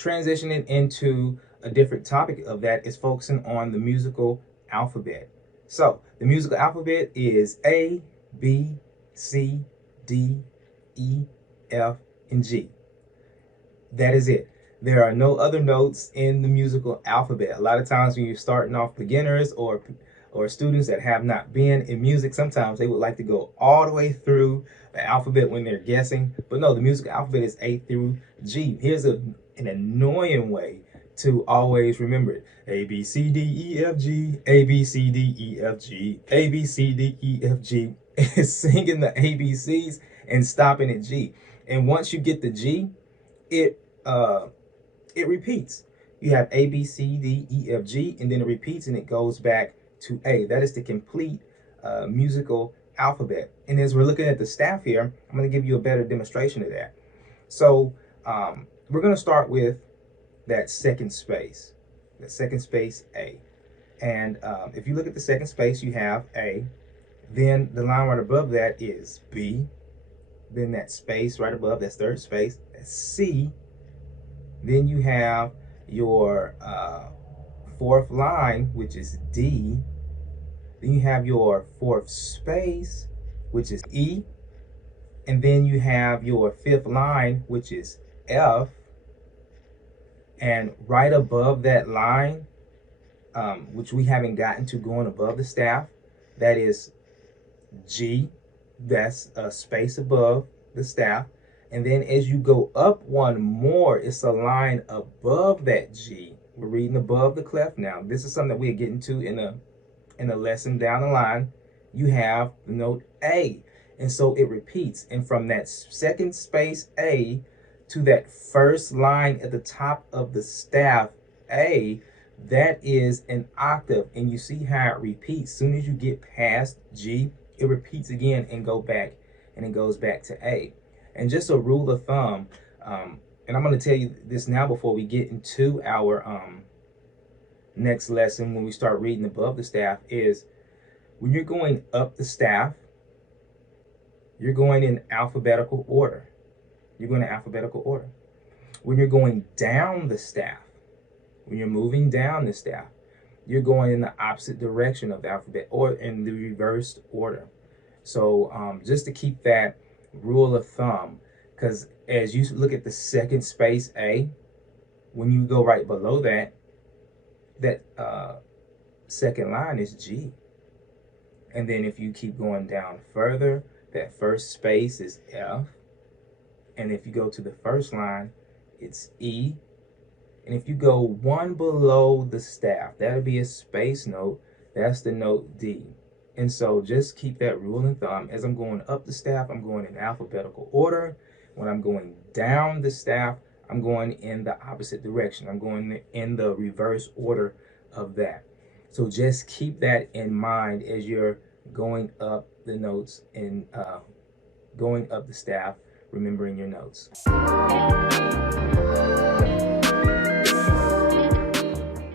transitioning into a different topic of that is focusing on the musical alphabet. So the musical alphabet is A, B, C, D, E, F, and G. That is it. There are no other notes in the musical alphabet. A lot of times when you're starting off beginners or students that have not been in music, sometimes they would like to go all the way through the alphabet when they're guessing. But no, the musical alphabet is A through G. Here's an annoying way to always remember it. A, B, C, D, E, F, G, A, B, C, D, E, F, G, A, B, C, D, E, F, G. It's singing the ABCs and stopping at G. And once you get the G, it it repeats. You have A, B, C, D, E, F, G, and then it repeats and it goes back to A. That is the complete musical alphabet. And as we're looking at the staff here, I'm going to give you a better demonstration of that. So we're going to start with that second space, A. And if you look at the second space, you have A. Then the line right above that is B. Then that space right above, that's third space, that's C. Then you have your fourth line, which is D. Then you have your fourth space, which is E. And then you have your fifth line, which is F. And right above that line, which we haven't gotten to going above the staff, that is G. That's a space above the staff. And then as you go up one more, it's a line above that G. We're reading above the clef now. This is something that we're getting to in a lesson down the line. You have the note A. And so it repeats. And from that second space A to that first line at the top of the staff A, that is an octave. And you see how it repeats. As soon as you get past G, it repeats again and it goes back to A. And just a rule of thumb, and I'm going to tell you this now before we get into our next lesson when we start reading above the staff, is when you're going up the staff, you're going in alphabetical order. You're going in alphabetical order. When you're going down the staff, when you're moving down the staff, you're going in the opposite direction of the alphabet or in the reversed order. So just to keep that rule of thumb, because as you look at the second space A, when you go right below that, that second line is G. And then if you keep going down further, that first space is F. And if you go to the first line, it's E. And if you go one below the staff, that'll be a space note. That's the note D. And so just keep that rule of thumb. As I'm going up the staff, I'm going in alphabetical order. When I'm going down the staff, I'm going in the opposite direction. I'm going in the reverse order of that. So just keep that in mind as you're going up the notes and going up the staff, remembering your notes.